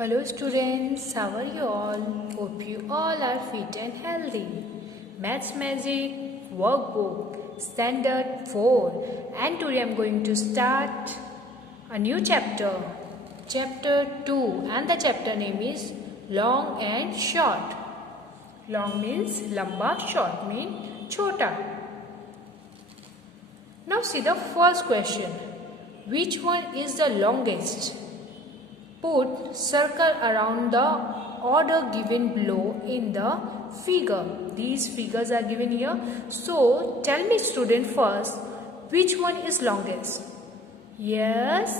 Hello students, how are you all? Hope you all are fit and healthy. Maths Magic Workbook Standard 4, and today I am going to start a new chapter, Chapter 2, and the chapter name is Long and Short. Long means lamba, short means chota. Now see the first question. Which one is the longest? Put circle around the order given below in the figure. These figures are given here. So tell me student first, which one is longest? Yes,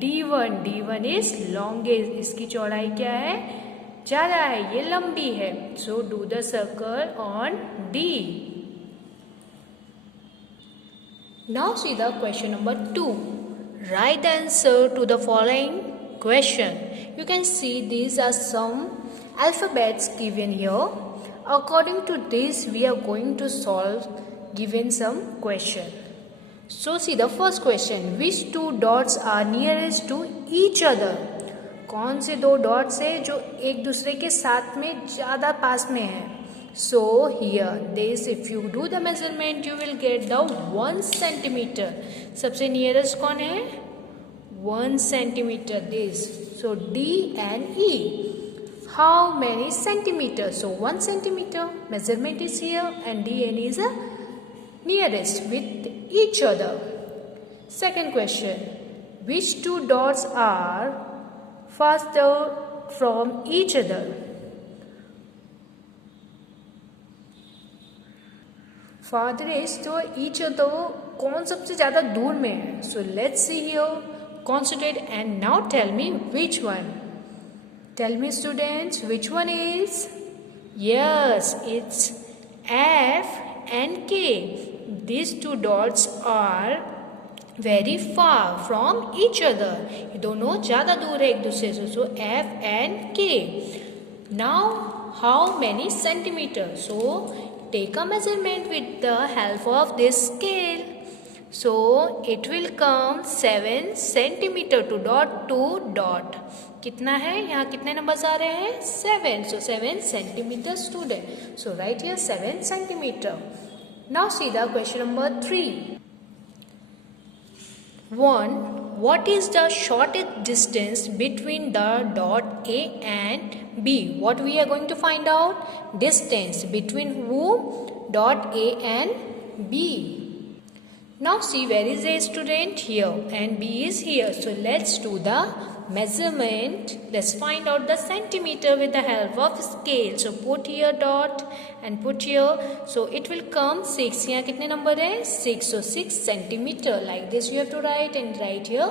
D1. D1 is longest. इसकी चौड़ाई क्या है? ज़्यादा है, ये लंबी है. So do the circle on D. Now see the question number 2. Write the answer to the following question. You can see these are some alphabets given here. According to this, we are going to solve given some question. So see the first question. Which two dots are nearest to each other? कौन से दो dots है जो एक दूसरे के साथ में ज़्यादा पास में है? So here this, if you do the measurement, you will get the 1 centimeter. सबसे nearest कौन है? 1 centimeter. This. So D and E. How many centimeters? So 1 centimeter. Measurement is here and D and E is a nearest with each other. Second question. Which two dots are faster from each other? Farthest to each other. कौन सबसे ज़्यादा दूर में है? So let's see here. Concentrate and now tell me which one. Tell me students, which one is? Yes, it's F and K. These two dots are very far from each other. ये दोनों ज़्यादा दूर है एक दूसरे से. So F and K. Now how many centimeters? So take a measurement with the help of this scale. So it will come 7 centimeter to dot. कितना है? यहाँ कितने नंबर्स आ रहे हैं? 7. So 7 centimeter student. So write here 7 centimeter. Now see the question number 3. 1. What is the shortest distance between the dot A and B? What we are going to find out? Distance between whom? Dot A and B. Now see, where is A student? Here, and B is here. So let's do the measurement. Let's find out the centimeter with the help of scale. So put here dot and put here. So it will come 6. यहाँ कितने number है? 6. So 6 centimeter. Like this you have to write and write here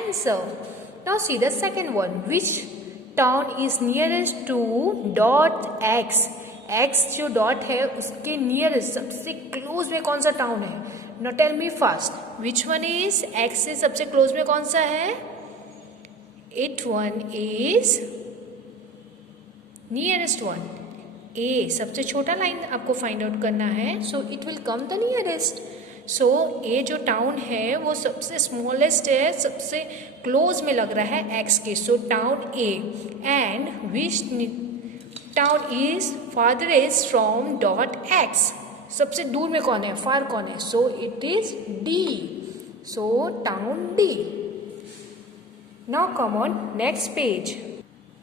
answer. Now see the second one. Which town is nearest to dot X? X जो dot है उसके nearest सबसे close में कौन सा town है? Now tell me fast. Which one is X से सबसे close में कौन सा है? It one is nearest one. A सबसे छोटा लाइन आपको फाइंड आउट करना है. So it will come the nearest. So A जो टाउन है वो सबसे स्मॉलेस्ट है, सबसे क्लोज में लग रहा है X के. So town A. And which town is farthest from dot X? सबसे दूर में कौन है? फार कौन है? So it is D. So town D. Now come on next page.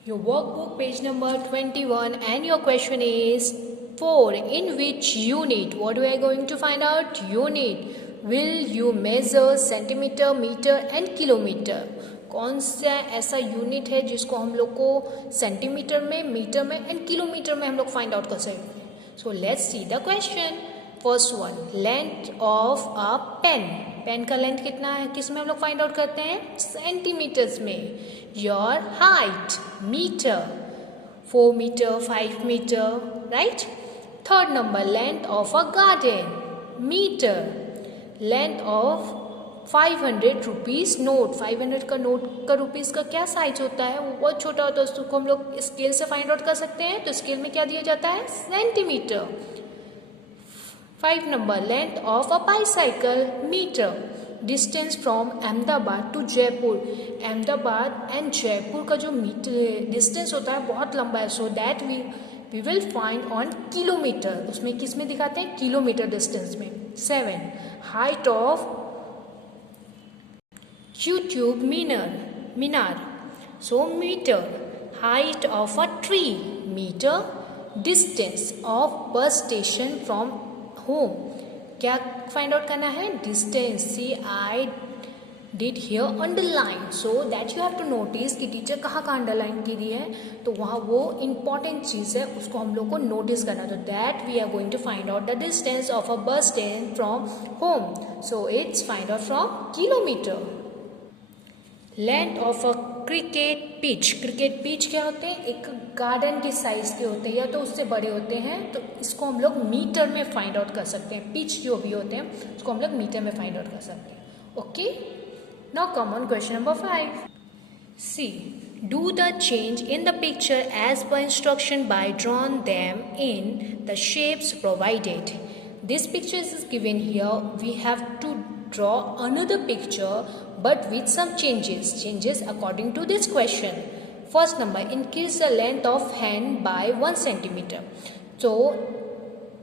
Your workbook page number 21 and your question is 4. In which unit? What we are going to find out? Unit. Will you measure centimeter, meter and kilometer? कौन सा ऐसा unit है जिसको हम लोग को centimetre में, metre में एंड किलोमीटर में हम लोग फाइंड आउट कर सकते हैं. So let's see the question. First one, length of a pen. Pen का लेंथ कितना है? किस में हम लोग फाइंड आउट करते हैं? सेंटीमीटर्स में. Your height, meter. 4 meter, 5 meter, right? Third number, length of a garden, meter. Length of 500 rupees note. 500 का नोट का रुपीज़ का क्या साइज होता है? वो बहुत छोटा होता है, उसको हम लोग स्केल से फाइंड आउट कर सकते हैं. तो स्केल में क्या दिया जाता है? Centimetre. 5 number, length of a bicycle, metre. Distance from Ahmedabad to Jaipur. Ahmedabad and Jaipur का जो डिस्टेंस होता है बहुत लंबा है. So that we will find on kilometre. उसमें किस में दिखाते हैं? किलोमीटर डिस्टेंस में. 7. Height of YouTube Minar. So metre. Height of a tree metre. Distance of bus station from home. क्या फाइंड आउट करना है? Distance. See I did here underline. So that you have to notice कि teacher कहाँ underline की दी है, तो वहाँ वो इंपॉर्टेंट चीज़ है, उसको हम लोग को नोटिस करना. तो that we are going to find out the distance of a bus stand from home. So it's find out from kilometre. Length of a cricket pitch. Cricket pitch क्या होते हैं? एक गार्डन के साइज के होते हैं या तो उससे बड़े होते हैं. तो इसको हम लोग मीटर में फाइंड आउट कर सकते हैं. पिच जो भी होते हैं उसको हम लोग मीटर में फाइंड आउट कर सकते हैं. Okay, now come on question number 5. See, do the change in the picture as per instruction by drawing them in the shapes provided. This picture is given here. We have to draw another picture but with some changes according to this question. First number, increase the length of hand by 1 centimeter. तो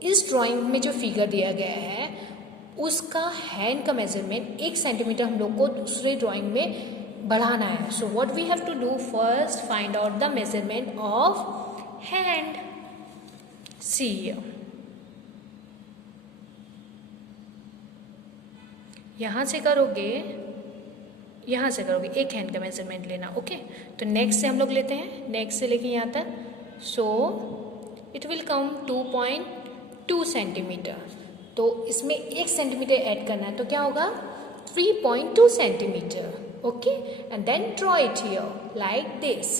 इस drawing में जो figure दिया गया है उसका hand का measurement 1 centimetre हम लोग को दूसरे ड्राइंग में बढ़ाना है. So what we have to do, first find out the measurement of hand. See, यहाँ से करोगे, यहाँ से करोगे, एक हैंड का मेजरमेंट लेना. ओके, तो नेक्स्ट से हम लोग लेते हैं, नेक्स्ट से लेके यहाँ तक. So it will come 2.2 centimetre. तो इसमें 1 सेंटीमीटर ऐड करना है, तो क्या होगा? 3.2 centimetre. Okay, and then draw it here like this.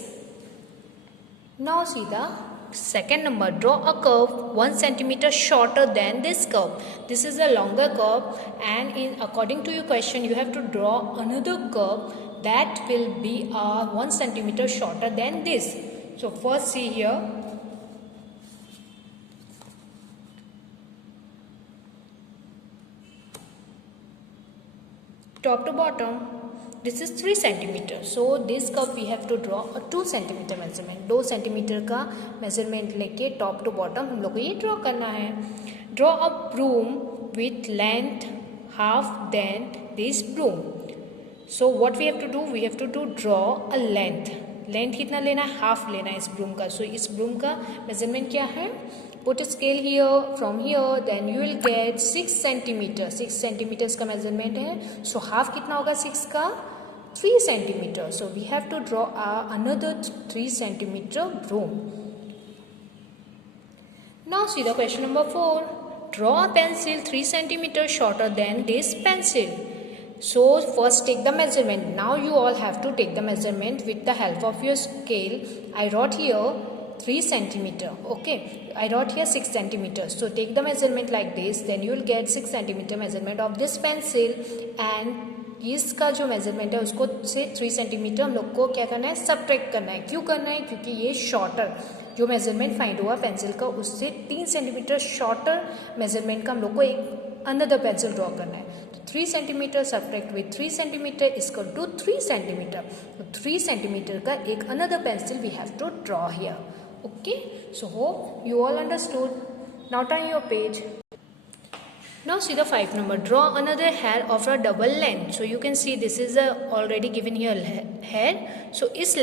Now see the second number, draw a curve 1 centimeter shorter than this curve. This is a longer curve, and according to your question you have to draw another curve that will be 1 centimeter shorter than this. So first see here, top to bottom. This is 3 centimeter. So this curve we have to draw a 2 centimeter measurement. 2 centimeter का measurement लेके top to bottom हम लोग को ये draw करना है. Draw a broom with length half than this broom. So what we have to do? We have to draw a length. Length कितना लेना है? हाफ लेना है इस broom का. So इस broom का measurement क्या है? Put a scale here, from here, then you will get 6 centimeter. 6 centimeters का measurement है. So half कितना होगा 6 का? 3 centimeter. So we have to draw another 3 centimeter broom. Now see the question number 4. Draw a pencil 3 centimeter shorter than this pencil. So first take the measurement. Now you all have to take the measurement with the help of your scale. I wrote here 3 centimeter. Okay, I wrote here 6 centimeters. So take the measurement like this, then you will get 6 centimeter measurement of this pencil, and इसका जो measurement है उसको से 3 centimetre हम लोग को क्या करना है? सब्ट्रैक्ट करना है. क्यों करना है? क्योंकि ये शॉर्टर जो मेजरमेंट फाइंड हुआ पेंसिल का उससे 3 सेंटीमीटर शॉर्टर मेजरमेंट का हम लोग को एक अनदर पेंसिल ड्रॉ करना है. तो 3 centimetre subtract with 3 centimetre equal to 3 centimetre. तो 3 सेंटीमीटर का एक another pencil we have to draw here. Okay, so hope you all understood. Now turn your page. Now see the 5 number. Draw another hair of a double length. So you can see this is already given here hair. So इस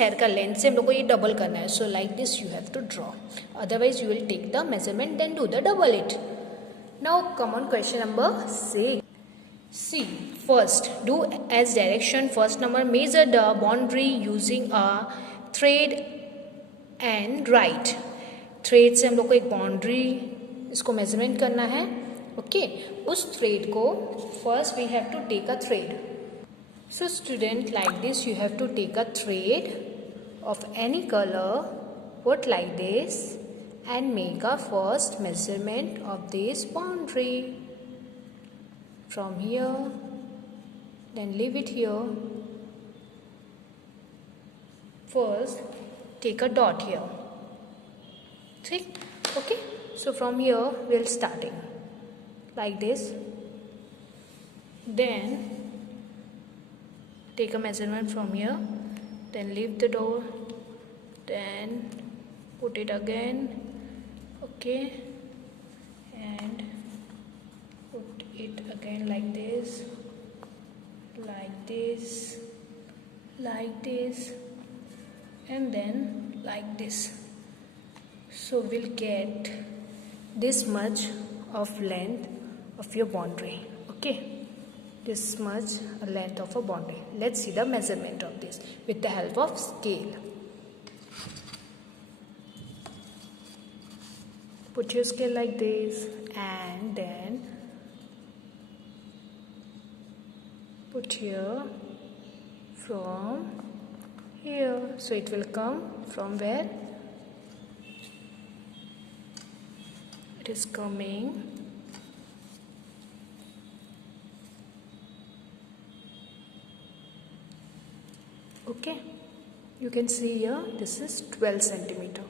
hair का length से हम लोग को ये double करना है. So like this you have to draw. Otherwise you will take the measurement then do the double it. Now come on question number 6. See, first do as direction. First number, measure the boundary using a thread and right. Thread से हम लोग को एक boundary इसको measurement करना है. Okay, उस thread को first we have to take a thread. So student like this you have to take a thread of any colour, put like this and make a first measurement of this boundary from here, then leave it here. First take a dot here. See? Okay, so from here we'll starting like this. Then take a measurement from here, then leave the door, then put it again, okay, and put it again like this, like this, like this, and then like this. So we'll get this much of length of your boundary, okay, this much length of a boundary. Let's see the measurement of this with the help of scale. Put your scale like this and then put here from here. So it will come from where? It is coming okay. You can see here this is 12 centimeter.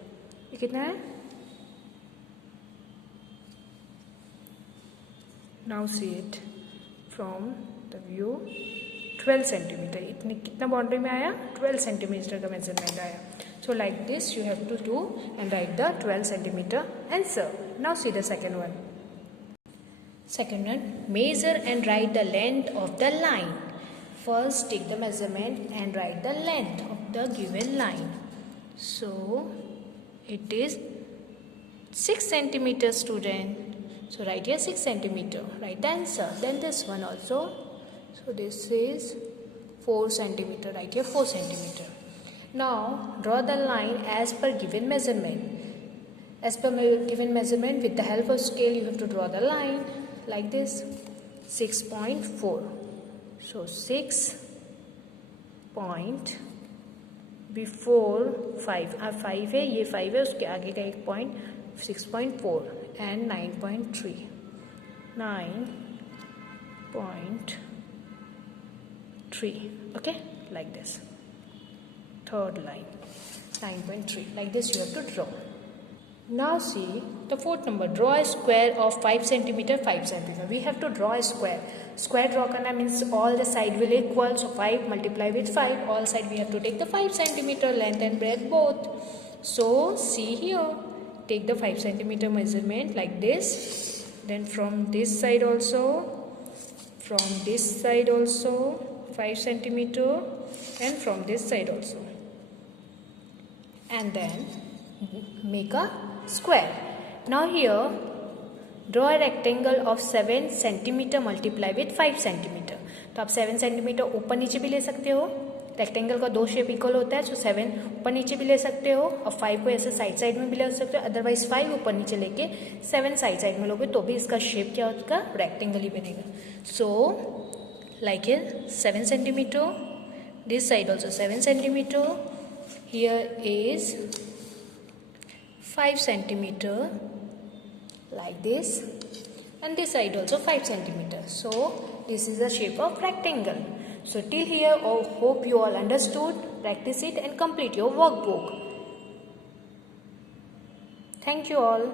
ये कितना है? Now see it from the view. 12 centimeter. इतने कितना boundary में आया? 12 centimeter का measurement आया. So like this you have to do and write the 12 centimeter answer. Now see the second one. Second one, measure and write the length of the line. First take the measurement and write the length of the given line. So it is 6 centimeter, student. So write here 6 centimeter. Write the answer. Then this one also. So this is 4 centimeter. Write here 4 centimeter. Now draw the line as per given measurement. As per given measurement, with the help of scale you have to draw the line like this. 6.4. So 6 point before 5. 5 है, ये 5 है, उसके आगे का एक point 6.4 and 9.3. 9.3. Okay, like this. Third line 9.3. Like this you have to draw. Now see the fourth number. Draw a square of 5 centimeter, 5 centimeter. We have to draw a square. Square draw करना means all the side will equal. So 5 multiply with 5. All side we have to take the 5 centimeter length and breadth both. So see here. Take the 5 centimeter measurement like this. Then from this side also. From this side also 5 centimeter. And from this side also. And then make a square. Now here draw a rectangle of 7 centimeter multiply with 5 centimeter. तो आप 7 centimeter ऊपर नीचे भी ले सकते हो. Rectangle का दो शेप इक्वल होता है, तो 7 ऊपर नीचे भी ले सकते हो और 5 को ऐसे साइड साइड में भी ले सकते हो. अदरवाइज 5 ऊपर नीचे लेके 7 साइड साइड में लोगे तो भी इसका शेप क्या होगा? रेक्टेंगल ही बनेगा. So like here 7 centimeter. This side also 7 centimeter. Here is 5 centimeter like this, and this side also 5 centimeter. So this is the shape of rectangle. So till here, hope you all understood. Practice it and complete your workbook. Thank you all.